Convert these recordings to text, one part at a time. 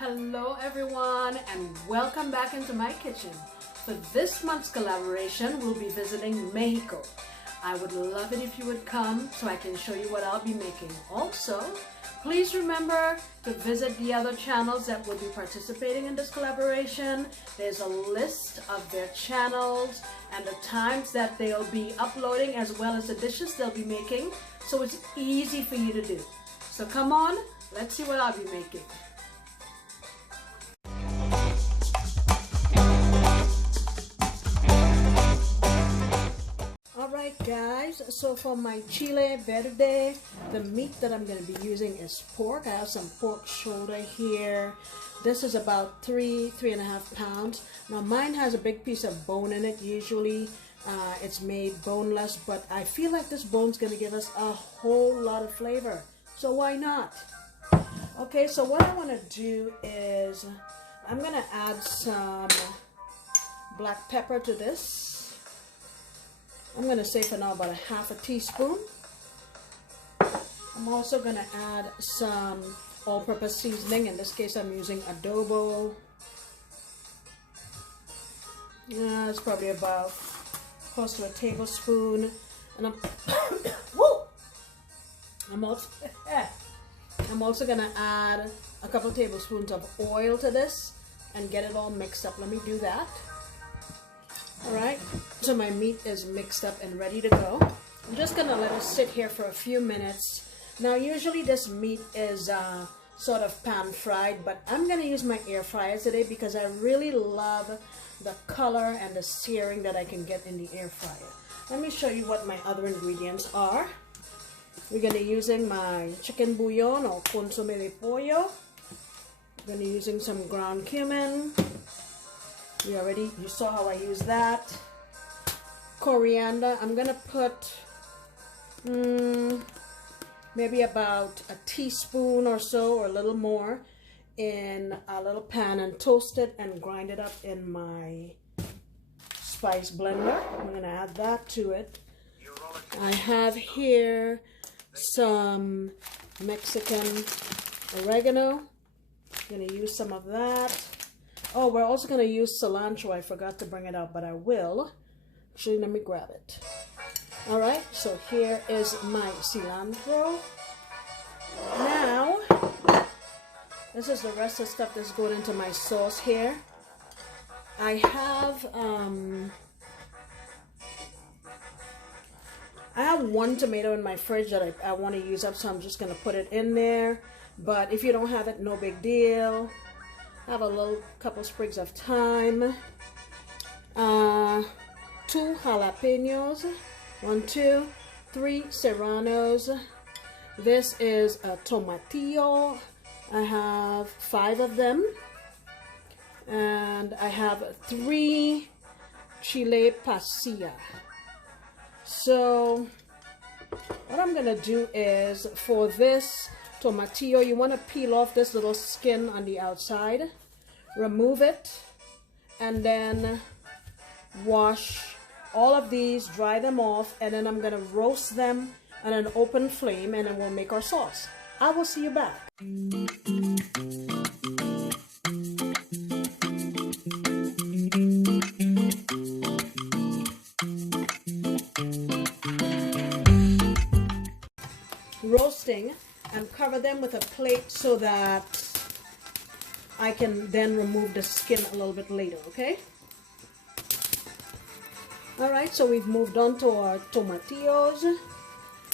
Hello everyone and welcome back into my kitchen. For this month's collaboration, we'll be visiting Mexico. I would love it if you would come so I can show you what I'll be making. Also, please remember to visit the other channels that will be participating in this collaboration. There's a list of their channels and the times that they'll be uploading as well as the dishes they'll be making, so it's easy for you to do. So come on, let's see what I'll be making. Alright guys, so for my Chile Verde, the meat that I'm going to be using is pork. I have some pork shoulder here. This is about 3.5 pounds. Now mine has a big piece of bone in it. Usually it's made boneless, but I feel like this bone's going to give us a whole lot of flavor. So why not? Okay, so what I want to do is I'm going to add some black pepper to this. I'm going to say for now about a half a teaspoon. I'm also going to add some all-purpose seasoning. In this case, I'm using adobo. It's probably about close to a tablespoon. And I'm also going to add a couple tablespoons of oil to this and get it all mixed up. Let me do that. Alright, so my meat is mixed up and ready to go. I'm just going to let it sit here for a few minutes. Now usually this meat is sort of pan fried, but I'm going to use my air fryer today because I really love the color and the searing that I can get in the air fryer. Let me show you what my other ingredients are. We're going to be using my chicken bouillon or consomme de pollo. We're going to be using some ground cumin. You saw how I use that. Coriander, I'm gonna put maybe about a teaspoon or so or a little more in a little pan and toast it and grind it up in my spice blender. I'm gonna add that to it. I have here some Mexican oregano. I'm gonna use some of that. Oh, we're also going to use cilantro. I forgot to bring it out, but I will. Actually, let me grab it. Alright, so here is my cilantro. Now, this is the rest of the stuff that's going into my sauce here. I have one tomato in my fridge that I want to use up, so I'm just going to put it in there. But if you don't have it, no big deal. Have a couple sprigs of thyme, 2 jalapenos, 1, 2, 3 serranos. This is a tomatillo. I have 5 of them, and I have 3 chile pasilla. So what I'm gonna do is for this tomatillo, you want to peel off this little skin on the outside, remove it, and then wash all of these, dry them off, and then I'm going to roast them on an open flame, and then we'll make our sauce. I will see you back. Roasting, and cover them with a plate so that I can then remove the skin a little bit later, okay? Alright, so we've moved on to our tomatillos,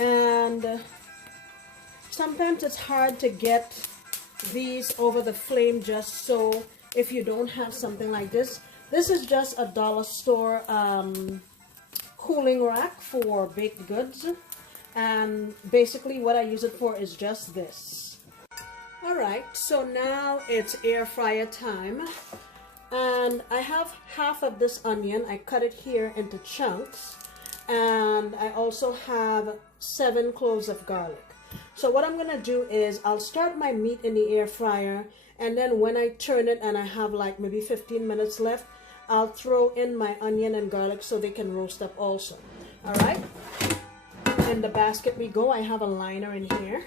and sometimes it's hard to get these over the flame, just so if you don't have something like this. This is just a dollar store cooling rack for baked goods. And basically what I use it for is just this. Alright, so now it's air fryer time. And I have half of this onion. I cut it here into chunks. And I also have 7 cloves of garlic. So what I'm going to do is I'll start my meat in the air fryer. And then when I turn it and I have like maybe 15 minutes left, I'll throw in my onion and garlic so they can roast up also. Alright? In the basket we go. I have a liner in here.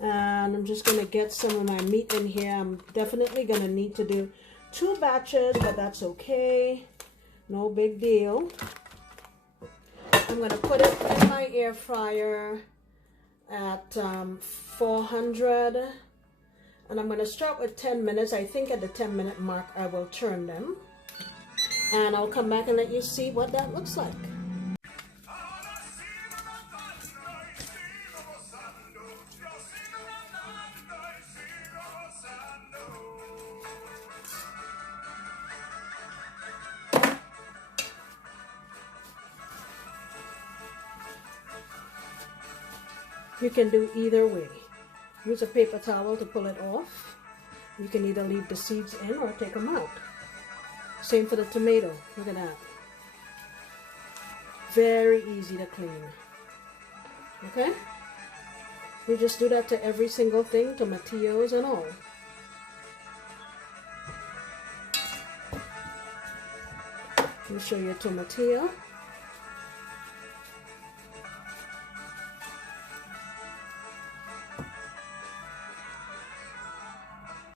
And I'm just gonna get some of my meat in here. I'm definitely gonna need to do 2 batches, but that's okay. No big deal. I'm gonna put it in my air fryer at 400, and I'm gonna start with 10 minutes. I think at the 10-minute mark I will turn them, and I'll come back and let you see what that looks like. You can do either way. Use a paper towel to pull it off. You can either leave the seeds in or take them out. Same for the tomato. Look at that. Very easy to clean. Okay? You just do that to every single thing, tomatillos and all. Let me show you a tomatillo.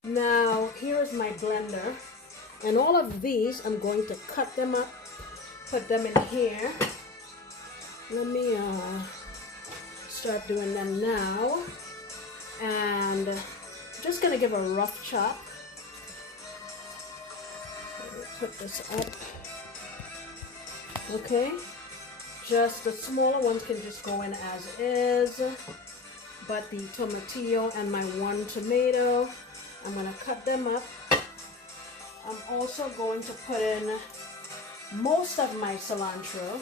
Now, here's my blender, and all of these, I'm going to cut them up, put them in here. Let me start doing them now, and I'm just going to give a rough chop. Put this up. Okay, just the smaller ones can just go in as is, but the tomatillo and my 1 tomato, I'm going to cut them up. I'm also going to put in most of my cilantro.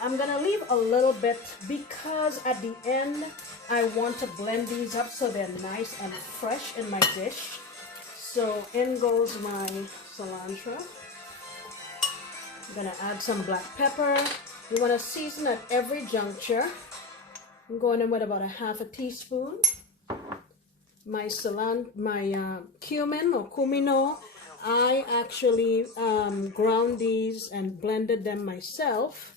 I'm going to leave a little bit because at the end I want to blend these up so they're nice and fresh in my dish. So in goes my cilantro. I'm going to add some black pepper. You want to season at every juncture. I'm going in with about a ½ teaspoon. My cumin or cumino, I actually ground these and blended them myself,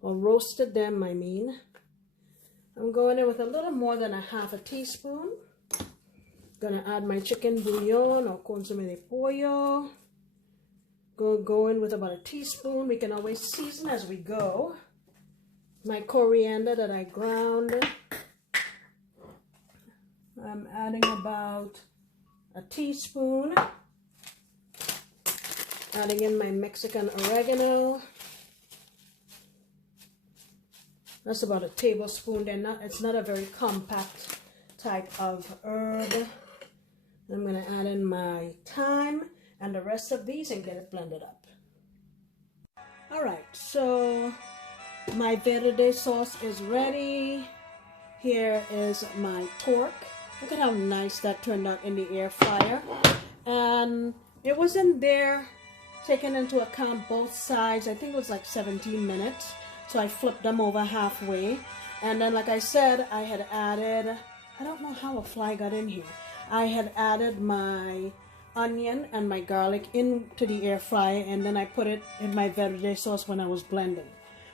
or roasted them, I mean. I'm going in with a little more than a ½ teaspoon. Gonna add my chicken bouillon or consommé de pollo. Go in with about a teaspoon. We can always season as we go. My coriander that I ground, I'm adding about a teaspoon. Adding in my Mexican oregano. That's about a tablespoon. It's not a very compact type of herb. I'm going to add in my thyme and the rest of these and get it blended up. Alright, so my verde sauce is ready. Here is my pork. Look at how nice that turned out in the air fryer. And it was in there, taking into account both sides. I think it was like 17 minutes. So I flipped them over halfway. And then, like I said, I had added, I don't know how a fly got in here. I had added my onion and my garlic into the air fryer, and then I put it in my verde sauce when I was blending.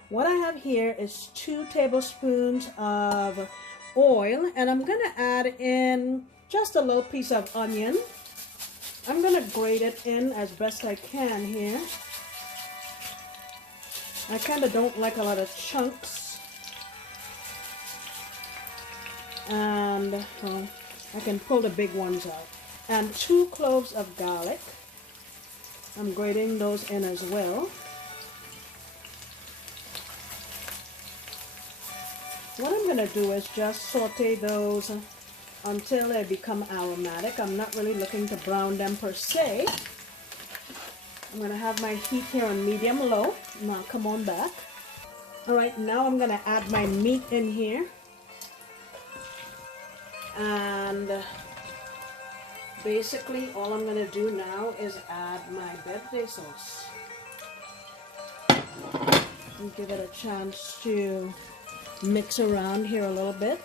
What I have here is 2 tablespoons of oil, and I'm gonna add in just a little piece of onion. I'm gonna grate it in as best I can here. I kind of don't like a lot of chunks, and I can pull the big ones out. And 2 cloves of garlic. I'm grating those in as well. What I'm going to do is just saute those until they become aromatic. I'm not really looking to brown them per se. I'm going to have my heat here on medium-low. Now come on back. Alright, now I'm going to add my meat in here. And basically all I'm going to do now is add my verde sauce. And give it a chance to mix around here a little bit.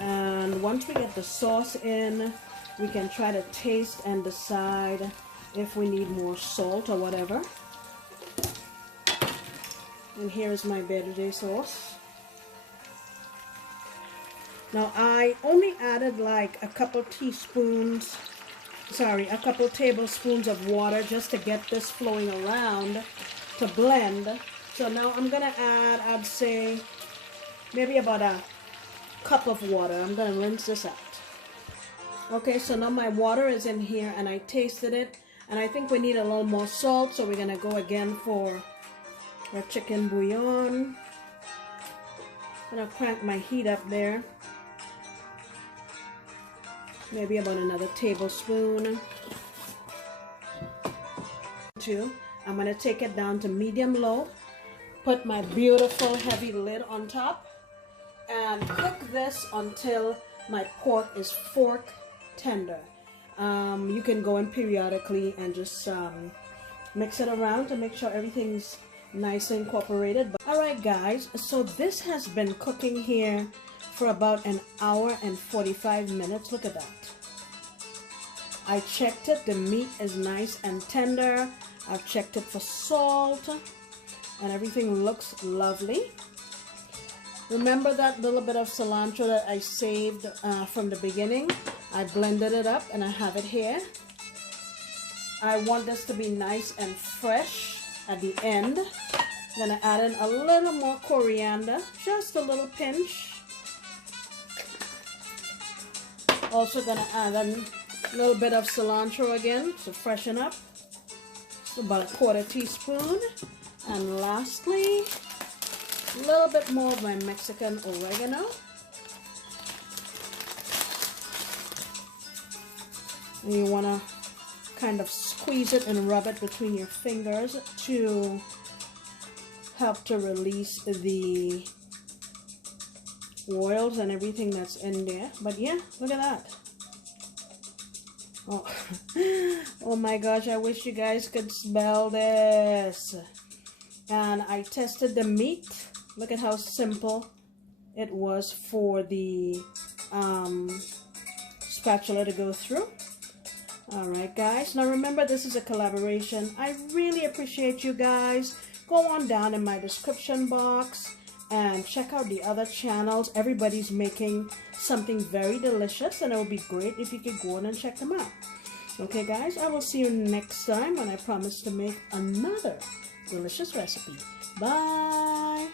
And once we get the sauce in, we can try to taste and decide if we need more salt or whatever. And here is my verde sauce. Now I only added like a couple tablespoons of water just to get this flowing around to blend. So now I'm gonna add, I'd say maybe about a cup of water. I'm gonna rinse this out. Okay, so now my water is in here and I tasted it, and I think we need a little more salt, so we're gonna go again for our chicken bouillon. I'm gonna crank my heat up there. Maybe about another tablespoon. I'm gonna take it down to medium low, put my beautiful heavy lid on top, and cook this until my pork is fork tender. You can go in periodically and just mix it around to make sure everything's nicely incorporated. But alright guys, so this has been cooking here for about an hour and 45 minutes. Look at that. I checked it, the meat is nice and tender. I've checked it for salt and everything looks lovely. Remember that little bit of cilantro that I saved from the beginning? I blended it up and I have it here. I want this to be nice and fresh at the end. I'm gonna add in a little more coriander, just a little pinch. Also gonna add in a little bit of cilantro again to freshen up. So about a quarter teaspoon. And lastly, a little bit more of my Mexican oregano. And you want to kind of squeeze it and rub it between your fingers to help to release the oils and everything that's in there. But yeah, look at that. Oh, oh my gosh, I wish you guys could smell this. And I tested the meat. Look at how simple it was for the spatula to go through. Alright guys, now remember this is a collaboration. I really appreciate you guys. Go on down in my description box and check out the other channels. Everybody's making something very delicious, and it would be great if you could go on and check them out. Okay guys, I will see you next time when I promise to make another delicious recipe. Bye!